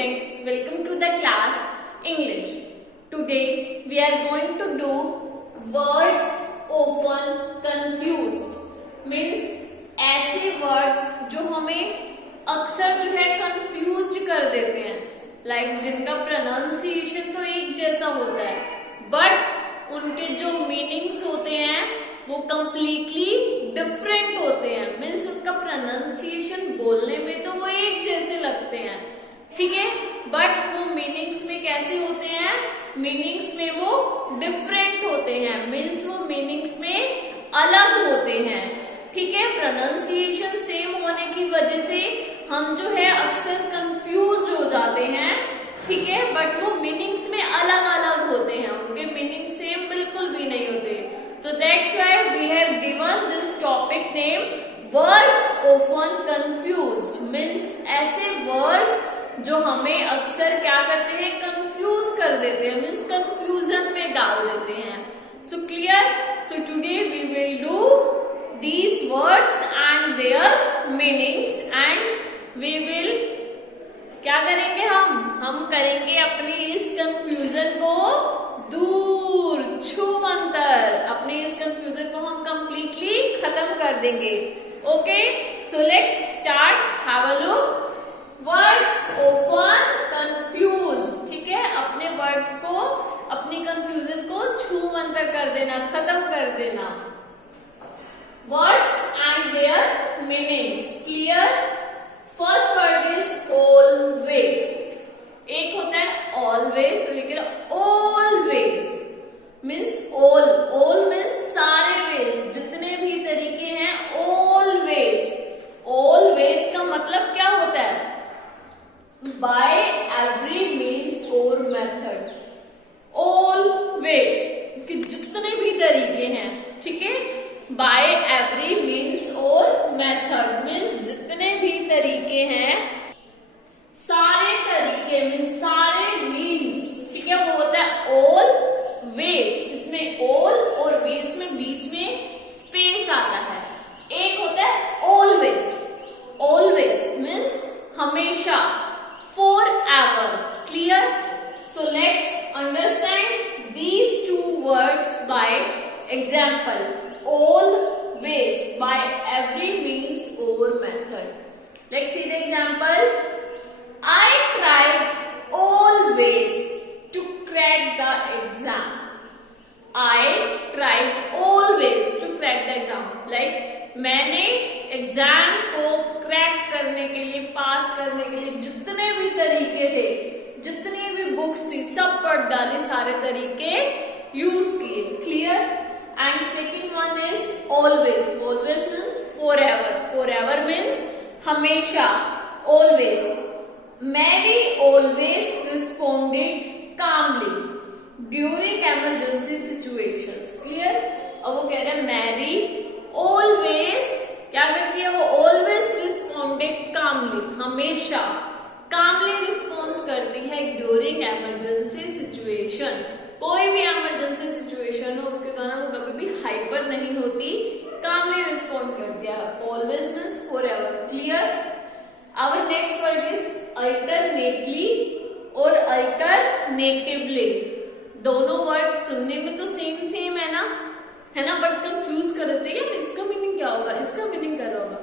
students, welcome to the class English. Today we are going to do words often confused. Means ऐसे words जो हमें अक्सर जो है confused कर देते हैं, like जिनका pronunciation तो एक जैसा होता है, but उनके जो meanings होते हैं वो completely different होते हैं. मीन्स उनका pronunciation बोलने में तो वो एक जैसे लगते हैं, ठीक है, बट वो मीनिंग्स में कैसे होते हैं, मीनिंग्स में वो डिफरेंट होते हैं. मीन्स वो मीनिंग्स में अलग होते हैं, ठीक है. प्रोनाउंसिएशन सेम होने की वजह से हम जो है अक्सर कंफ्यूज हो जाते हैं, ठीक है, बट वो मीनिंग्स में अलग अलग होते हैं, उनके मीनिंग सेम बिल्कुल भी नहीं होते. तो that's why we have given this topic name words often confused. Means ऐसे वर्ड्स जो हमें अक्सर क्या करते हैं, कंफ्यूज कर देते हैं, मीन्स कंफ्यूजन में डाल देते हैं. So clear. So today we will do these words and their meanings and we will क्या करेंगे, हम करेंगे अपनी इस कंफ्यूजन को दूर, छूमंतर. अपनी इस कंफ्यूजन को हम कंप्लीटली खत्म कर देंगे. Okay, so let's start. Have a look. Words often confuse, ठीक है. अपने वर्ड्स को, अपनी कंफ्यूजन को छूमंतर कर देना, खत्म कर देना. Words and their meanings. Clear. First word is always. एक होता है ऑलवेज, लेकिन ऑलवेज मीन्स ऑल मीन्स सारे वेज, जितने भी तरीके हैं. ऑलवेज, ऑलवेज का मतलब क्या होता है, by every means or method. Always कि जितने भी तरीके हैं, ठीक है. by every means or method means जितने भी तरीके हैं, सारे तरीके मीन्स सारे means, ठीक है, वो होता है always. इसमें all और ways में बीच में स्पेस आता है. एक होता है always. always means हमेशा, forever. Clear? So let's understand these two words by example. Always, by every means or method. Let's see the example. I tried always to crack the exam. I tried always to crack the exam. Like मैंने exam को crack करने के लिए, पास करने के लिए जितने भी तरीके थे, जितनी भी बुक्स थी, सब पढ़ डाले, सारे तरीके यूज किए. Clear. And second one is always. Always means forever. Forever means हमेशा. ऑलवेज. मैरी ऑलवेज रिस्पॉन्डेड कामली ड्यूरिंग इमरजेंसी सिचुएशंस. क्लियर. अब वो कह रहे हैं मैरी ऑलवेज क्या करती है, वो ऑलवेज रिस्पॉन्डेड कामली, हमेशा कामली रिस्पॉन्स करती है ड्यूरिंग इमरजेंसी सिचुएशन. कोई भी इमरजेंसी सिचुएशन हो, उसके कारण वो कभी भी हाइपर नहीं होती, कामली रिस्पॉन्ड करती है. Always means forever. Clear. Our next word is alternately और अल्टरनेटिवली. दोनों वर्ड सुनने में तो सेम है ना, बट कंफ्यूज कर देते हैं, इसका मीनिंग क्या होगा, इसका मीनिंग क्या होगा.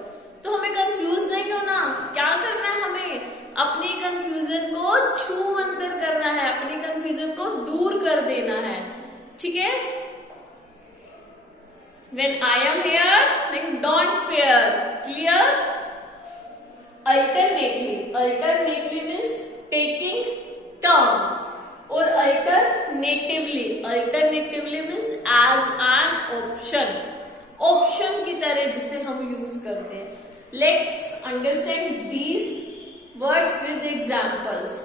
तो हमें कंफ्यूज नहीं होना. क्या करना है, हमें अपनी कंफ्यूजन को छूमंतर करना है, अपनी कंफ्यूजन को दूर कर देना है, ठीक है. When I am here, then don't fear. Clear. Alternately. Alternately means taking turns. और alternatively. Alternatively means as an option. Option की तरह जिसे हम यूज करते हैं. Let's understand these words with examples.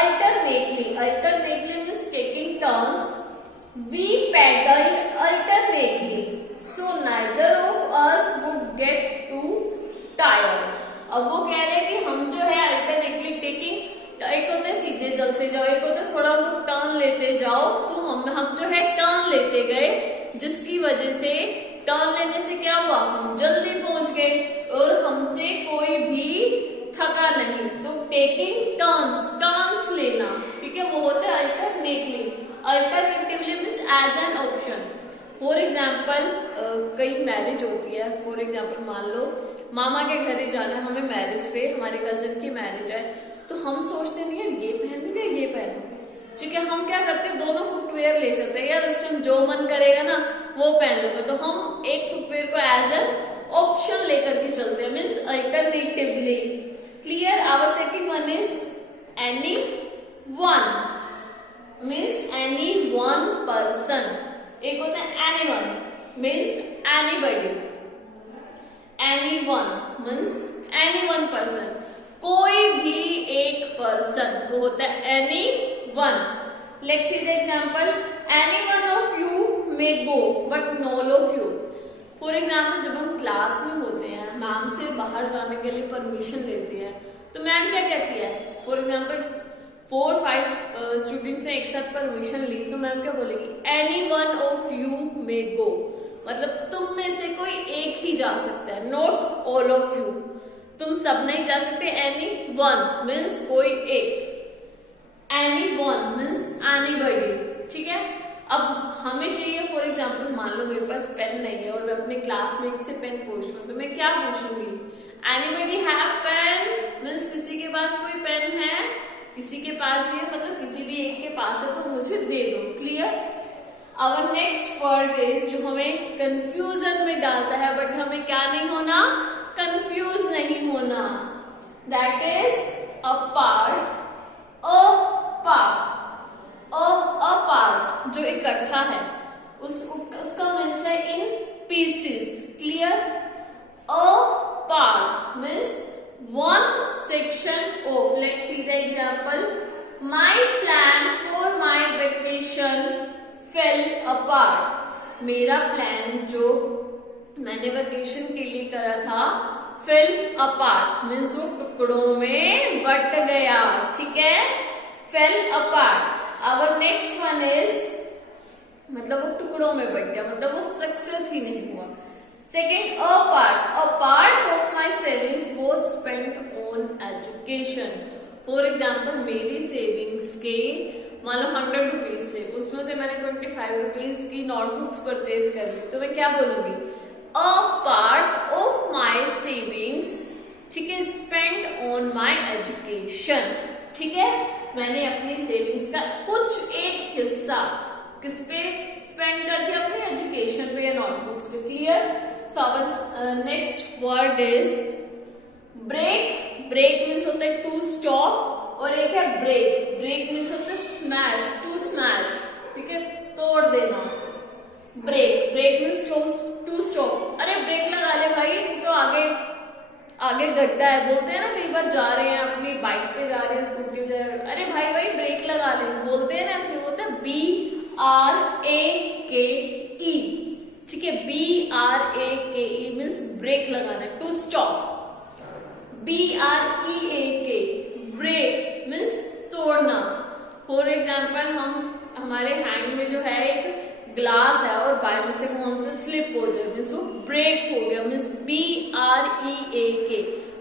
Alternately. Alternately means taking turns. We paddled alternately so neither of us would get too tired. अब वो कह रहे हैं कि हम जो है अल्टरनेटली टेकिंग, एक होता है सीधे चलते जाओ, एक होता है थोड़ा बहुत टर्न लेते जाओ. तो हम जो है टर्न लेते गए, जिसकी वजह से टर्न लेने से क्या हुआ, हम जल्दी पहुंच गए और हमसे कोई भी थका नहीं. तो taking as an option. For example कई मैरिज होती है, फॉर एग्जाम्पल मान लो मामा के घर ही जाना है हमें मैरिज पे, हमारे कजिन की मैरिज है, तो हम सोचते नहीं यार ये पहनूं या ये पहनूं, ठीक है। हम क्या करते हैं, दोनों फुटवेयर ले सकते हैं, यार उस टाइम जो मन करेगा ना वो पहन लूंगा, तो हम एक फुटवेयर को एज एन ऑप्शन लेकर के चलते हैं, means alternatively. Clear. Our second one is any one, means any one person. एक होता है any one, means anybody. Any one means any one person, कोई भी एक पर्सन, वो होता है any one. Let's see the example, any one of you may go but not of you. For example जब हम क्लास में होते हैं, मैम से बाहर जाने के लिए परमिशन लेते हैं, तो मैम क्या कहती है, फॉर एग्जाम्पल 4-5 स्टूडेंट्स ने एक साथ परमिशन ली, तो मैम क्या बोलेगी, any one of you may go, मतलब तुम में से कोई एक ही जा सकता है, नॉट ऑल ऑफ यू, तुम सब नहीं जा सकते। एनी वन मीन्स कोई एक, एनी वन मीन्स एनीबडी, ठीक है। अब हमें चाहिए, फॉर एग्जाम्पल मान लो मेरे पास पेन नहीं है और मैं अपने क्लासमेट से पेन पूछ लूं, तो मैं क्या पूछूंगी, एनीबडी हैव पेन, मीन्स किसी के पास कोई पेन है, किसी के पास भी है, मतलब किसी भी एक के पास है तो मुझे दे दो। Clear. Our next word is, जो हमें कंफ्यूजन में डालता है, बट हमें क्या नहीं होना, कंफ्यूज नहीं होना, that is a part. A part जो इकट्ठा है, उसका मीन्स है in pieces. Clear. A part means one section of, let's see the example, my plan for my vacation fell apart। मेरा प्लान जो मैंने वेकेशन के लिए करा था, fell apart मीन्स वो टुकड़ों में बट गया, ठीक है, fell apart। our next one is, मतलब वो टुकड़ों में बट गया, मतलब वो सक्सेस ही नहीं हुआ। Second, a part of my savings was spent on education। For example, मेरी सेविंग्स के मान लो 100 रुपीज से, उसमें से मैंने 25 रुपीज की नोटबुक्स परचेज कर ली, तो मैं क्या बोलूंगी, a part of my savings, ठीक है, spent on my education, ठीक है। मैंने अपनी सेविंग्स का कुछ एक हिस्सा किस पे स्पेंड कर दिया, अपनी एजुकेशन पे या नोटबुक्स पे। Clear. So our next word is break. Break means होता है टू स्टॉप, और एक है ब्रेक। ब्रेक मीन्स होता है स्मैश, टू स्मैश, ठीक है, तोड़ देना। Break, break means to stop. अरे ब्रेक लगा ले भाई, तो आगे गड्ढा है, बोलते हैं ना, कई बार जा रहे हैं अपनी बाइक पे जा रहे हैं, स्कूटी पे जा रहे हैं, अरे भाई ब्रेक लगा ले, बोलते हैं ना, ऐसे होता है। BRAKE, ठीक है, BRAKE मीन्स ब्रेक लगाना, to stop. BREAK, break means तोड़ना। फॉर एग्जाम्पल हमारे हैंड में जो है एक ग्लास है और बाय मिस्टेक वो हमसे स्लिप हो जाए, मीन्स वो ब्रेक हो गया, मीन्स BREAK।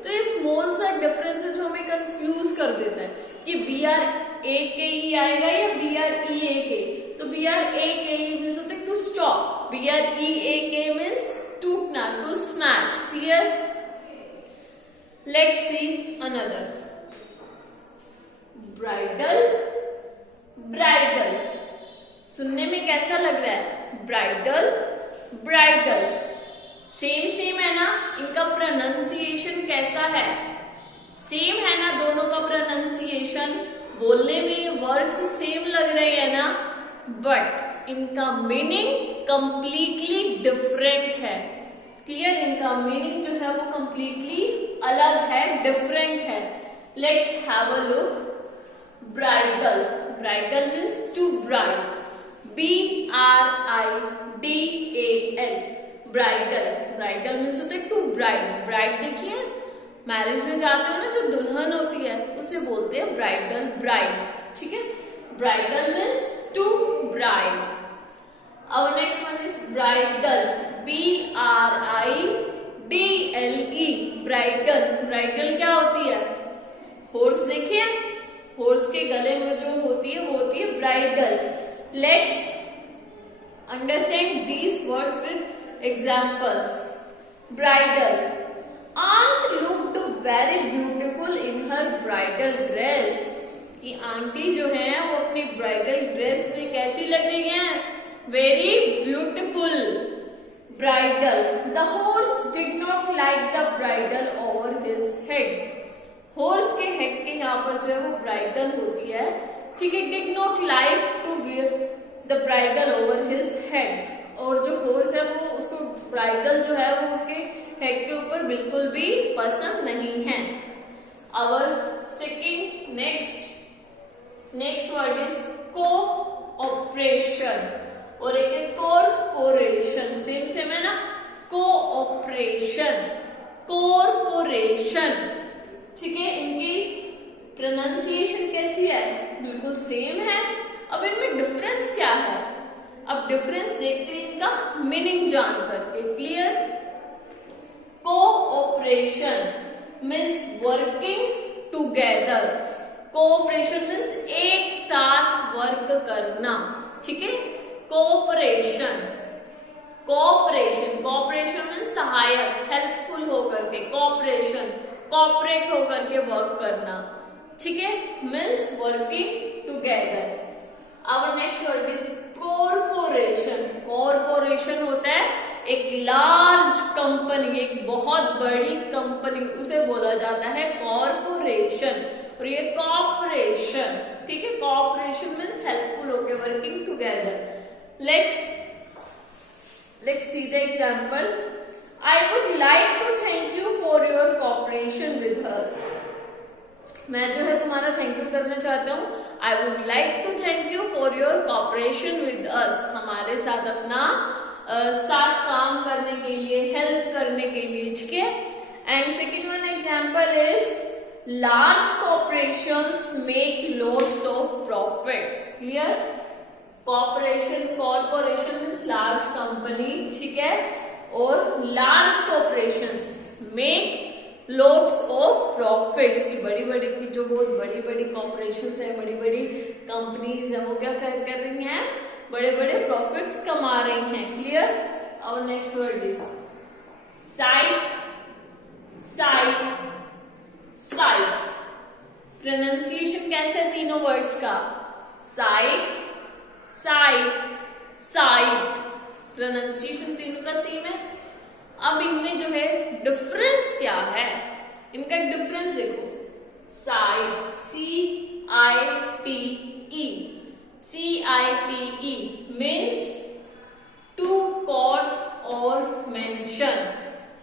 तो ये स्मॉल सा डिफरेंस है जो हमें कंफ्यूज कर देता है कि BRAKE आएगा या BREAK। तो BRAKE मीन्स होता है टू स्टॉप, BREAK मीन्स टूटना, to smash. Clear. Let's see another, bridal. Bridal सुनने में कैसा लग रहा है, ब्राइडल, ब्राइडल, सेम है ना, इनका प्रोनाउंसिएशन कैसा है, सेम है ना, दोनों का प्रोनाउंसिएशन, बोलने में वर्ड्स सेम लग रहे हैं ना, बट इनका मीनिंग कंप्लीटली डिफरेंट है। क्लियर। इनका मीनिंग जो है वो कंप्लीटली अलग है, डिफरेंट है। Let's have a look. Bridal, bridal means to bride, BRIDAL, bridal. Bridal means होता है टू ब्राइड। ब्राइड देखिए, मैरिज में जाते हो ना, जो दुल्हन होती है उसे बोलते हैं ब्राइडल, ब्राइड, ठीक है। Bridal means to bride. Our next one is bridle, BRIDLE, bridle. Bridle क्या होती है, हॉर्स देखिए, हॉर्स के गले में जो होती है वो होती है bridal. Let's Understand these words with examples. Bridal. Aunt looked very beautiful in her bridal dress. कि आंटी जो है वो अपनी ब्राइडल ड्रेस में कैसी लग रही हैं? Very beautiful. Bridal. The horse did not like the bridle over his head. Horse के head के यहाँ पर जो है वो bridle होती है, ठीक है. Did not like to wear the bridle over his head. और जो horse है वो उसको bridle जो है वो उसके head के ऊपर बिल्कुल भी पसंद नहीं है. Our second next word is cooperation और एक है कॉरपोरेशन. सेम है ना. कोऑपरेशन, कॉरपोरेशन, ठीक है. इनकी प्रोनाउंसिएशन कैसी है? बिल्कुल सेम है. अब इनमें डिफरेंस क्या है? अब डिफरेंस देखते हैं इनका मीनिंग जान करके. Clear. Cooperation means working together. Cooperation means एक साथ वर्क करना, ठीक है. कोऑपरेशन मीन्स सहायक, हेल्पफुल होकर के. कोऑपरेट होकर के वर्क करना, ठीक है. Means working together. Our next word is corporation. Corporation होता है एक लार्ज कंपनी, एक बहुत बड़ी कंपनी, उसे बोला जाता है कॉरपोरेशन. और ये कॉपरेशन, ठीक है. कॉपरेशन मीन्स हेल्पफुल होकर working together. Let's see the example. I would like to thank you for your cooperation with us. मैं जो है तुम्हारा थैंक यू करना चाहता हूँ. I would like to thank you for your cooperation with us. हमारे साथ अपना साथ काम करने के लिए, हेल्प करने के लिए, ठीक है. And second one example is large corporations make lots of profits. Clear? Corporation means large company, ठीक है. और large corporations make loads of profits. की बड़ी बड़ी की जो बहुत बड़ी बड़ी कॉर्पोरेशंस है, बड़ी बड़ी कंपनीज है, वो क्या कर रही हैं? बड़े बड़े प्रॉफिट्स कमा रही हैं. क्लियर. और next word is site. Pronunciation कैसे है तीनों वर्ड्स का? साइट, प्रोनाउंसिएशन तीनों का सेम है. अब इनमें जो है डिफरेंस क्या है? इनका डिफरेंस देखो. Cite, CITE means to quote और मेंशन.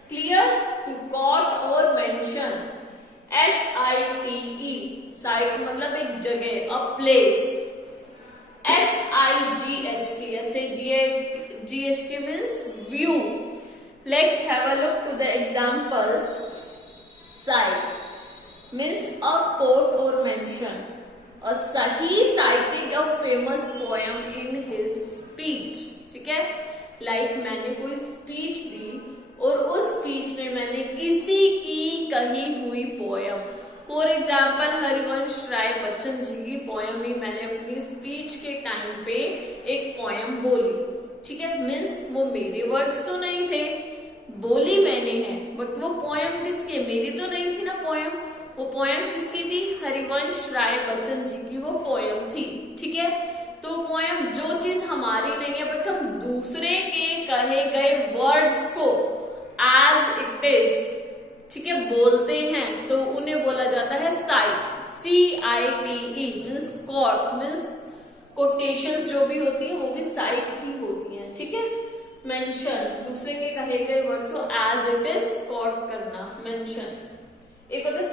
क्लियर. टू कोट और मेंशन. SITE साइट मतलब एक जगह, a place. SIGHT means view. Let's have a look to the examples. Cite means a quote or mention. He cited a famous poem in his speech. ठीक है. Like मैंने कोई speech दी और उस speech में मैंने किसी की कही हुई poem, for example Harivansh Rai Bachchan ji की पोयम ही मैंने अपनी स्पीच के टाइम पे एक पोयम बोली, ठीक है. मीन्स वो मेरे वर्ड्स तो नहीं थे, बोली मैंने है, बट वो पोयम किसके? मेरी तो नहीं थी ना पोयम. वो पोयम किसकी थी? हरिवंश राय बच्चन जी की वो पोयम थी, ठीक है. तो पोयम जो चीज हमारी नहीं है बट हम दूसरे के कहे गए वर्ड्स को एज इट इज, ठीक है, बोलते हैं, तो उन्हें बोला जाता है cite. CITE means quote, means quotations जो भी होती है वो भी साइट ही होती हैं, ठीक है. मेंशन दूसरे के कहे गए वर्ड्स को एज इट इज कोट करना, मेंशन. एक होता है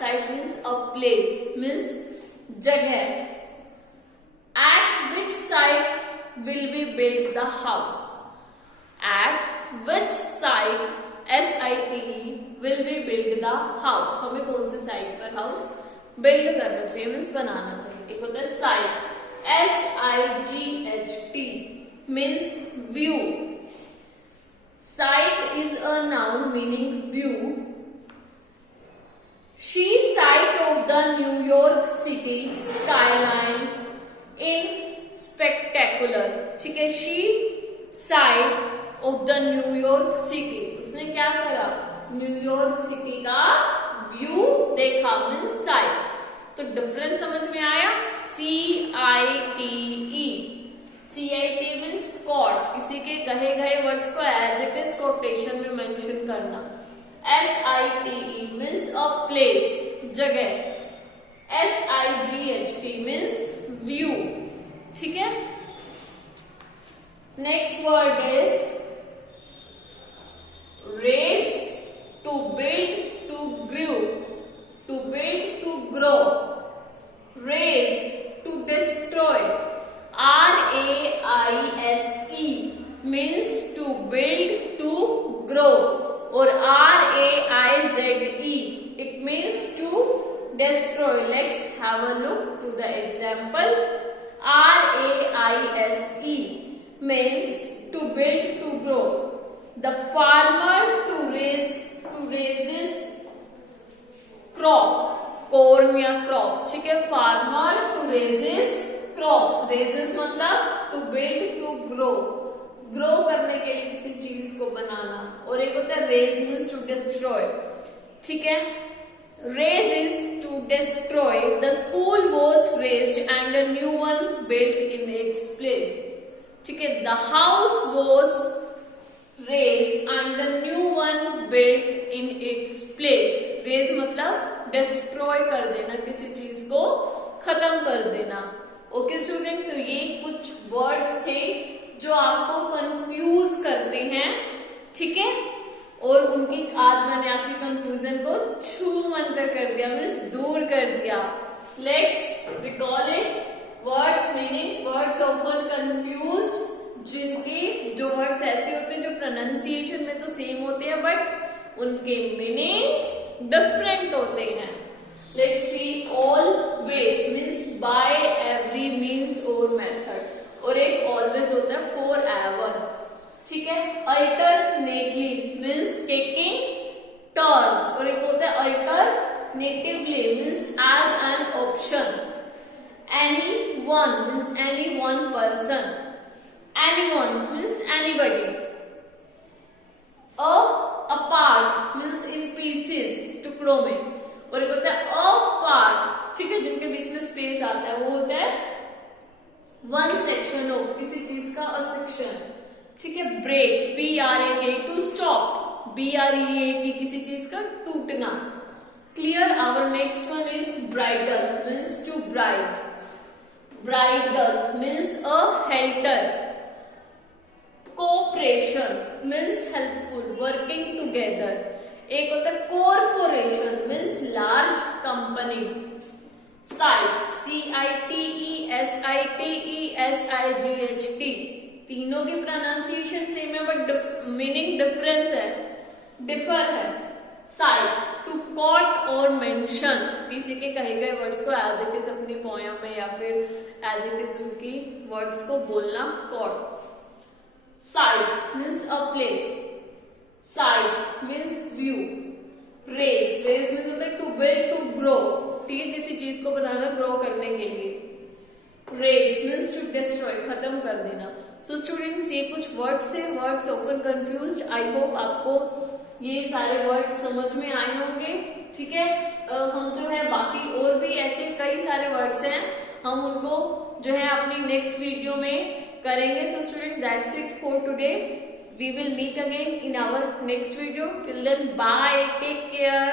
site means a place, means जगह. At which site will be build the house. At which site SITE will be build the house. हमें कौन से साइट पर हाउस बिल्ड करना चाहिए, मीन्स बनाना चाहिए. एक होता है site, SIGHT means view. Site is a noun meaning view. She sight of the New York City skyline in spectacular. ठीक है. She site of the New York city. उसने क्या करा, न्यूयॉर्क सिटी का व्यू देखा, मीन्स साइट। तो difference समझ में आया, CITE। CIT मीन्स कॉट, किसी के कहे गए वर्ड्स को एज इट इज कोटेशन में मेंशन करना। SITE मीन्स अ प्लेस, जगह। SIGHT मीन्स व्यू, ठीक है। Next word is raise, to build, to grow, to build, to grow. Raze, to destroy, RAISE means to build, to grow, और RAIZE it means to destroy. Let's have a look to the example. RAISE means to build, to grow. The farmer to raises crop, corn या crops, ठीक है। farmer to raises crops, raises मतलब to build, to grow, grow करने के लिए किसी चीज को बनाना। और एक होता है रेज मीन्स टू डिस्ट्रॉय, ठीक है। Raze is to destroy, the school was razed and a new one built in its place, ठीक है। The house was raze and the new one built in its place. Raze मतलब destroy कर देना, किसी चीज को खत्म कर देना। ओके स्टूडेंट, तो ये कुछ वर्ड्स थे जो आपको कंफ्यूज करते हैं, ठीक है। और उनकी आज मैंने आपकी कंफ्यूजन को छू मंतर कर दिया, मीन्स दूर कर दिया। Let's recall it. Words meanings, words often confused, जिनके जो वर्ड्स ऐसे होते हैं जो प्रोनाउंसिएशन में तो सेम होते हैं बट उनके मीनिंग्स डिफरेंट होते हैं। Let's see, always means by, every means और मेथड, और एक ऑलवेज होता है फॉर एवर, ठीक है। अल्टरनेटली मीन्स टेकिंग टर्न्स, और एक होता है alternatively means as an option. Any one means any one person, any one means anybody. Apart means in pieces, टुकड़ों में, और एक होता है अपार्ट, ठीक है, जिनके बीच में स्पेस आता है, वो होता है वन सेक्शन ऑफ, किसी चीज का अ सेक्शन, ठीक है। Brake, BRAK to stop, BREAK किसी चीज का टूटना। क्लियर। Our next one is bridal means to bride, bridle means a halter. Cooperation means helpful, working together. एक होता है corporation means large company. Cite, CITE, तीनों की प्रोनाउंसिएशन सेम है बट मीनिंग डिफरेंस है, डिफर है। साइट, टू कोट और mention, किसी के कहे गए वर्ड्स को एज इट इज अपनी पोयम में या फिर एज इट इज उनकी वर्ड्स को बोलना, quote. Site means a place, sight means view. Raise, raise means होता है टू बिल्ड, टू ग्रो, ठीक है, किसी चीज को बनाना, ग्रो करने के लिए। रेज मीन्स टू डिस्ट्रॉय, खत्म कर देना। सो स्टूडेंट्स, ये कुछ वर्ड्स है, words often confused. I hope आपको ये सारे वर्ड्स समझ में आए होंगे, ठीक है। हम जो है बाकी और भी ऐसे कई सारे वर्ड्स हैं, हम उनको जो है अपनी नेक्स्ट वीडियो में करेंगे। So student, that's it for today. We will meet again in our next video. Till then, bye, take care.